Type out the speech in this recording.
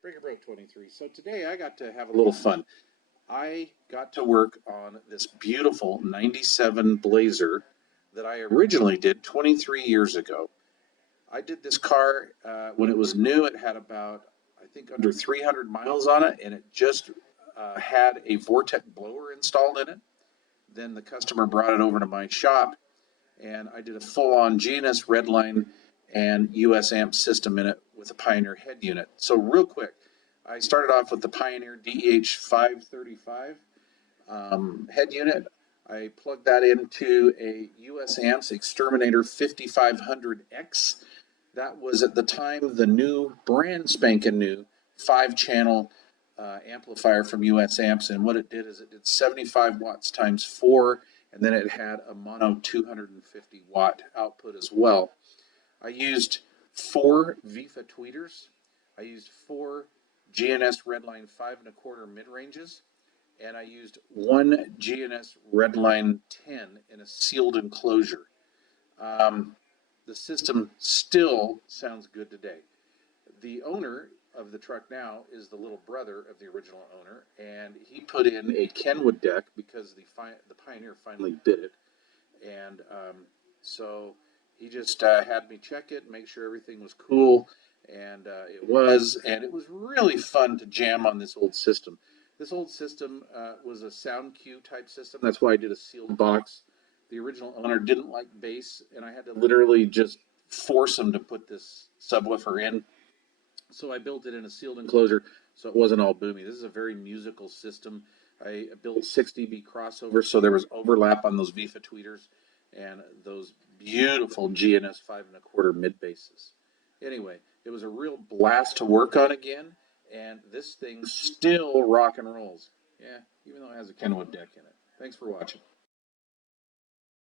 Breaker Broke 23. So today I got to have a little fun. I got to work on this beautiful 97 Blazer that I originally did 23 years ago. I did this car when it was new. It had about, I think, under 300 miles on it, and it just had a Vortec blower installed in it. Then the customer brought it over to my shop, and I did a full-on G&S Redline and US amp system in it with a Pioneer head unit. So real quick, I started off with the Pioneer DEH 535 head unit. I plugged that into a US Amps Exterminator 5500X. That was at the time the new, brand spanking new 5-channel amplifier from US Amps, and what it did is it did 75 watts times 4, and then it had a mono 250 watt output as well. I used 4 VIFA tweeters. I used 4 G&S Redline 5 1/4 mid-ranges, and I used 1 G&S Redline 10 in a sealed enclosure. The system still sounds good today. The owner of the truck now is the little brother of the original owner, and he put in a Kenwood deck because the Pioneer finally bid it, and so he just had me check it, make sure everything was cool, and it was really fun to jam on this old system. This old system was a sound cue type system. That's why I did a sealed box. The original owner didn't like bass, and I had to literally just force him to put this subwoofer in. So I built it in a sealed enclosure so it wasn't all boomy. This is a very musical system. I built 6 dB crossover, so there was overlap on those VIFA tweeters and those beautiful G&S 5 1/4 mid basses. Anyway, it was a real blast to work on again, and this thing still rock and rolls. Yeah, even though it has a Kenwood deck in it. Thanks for watching.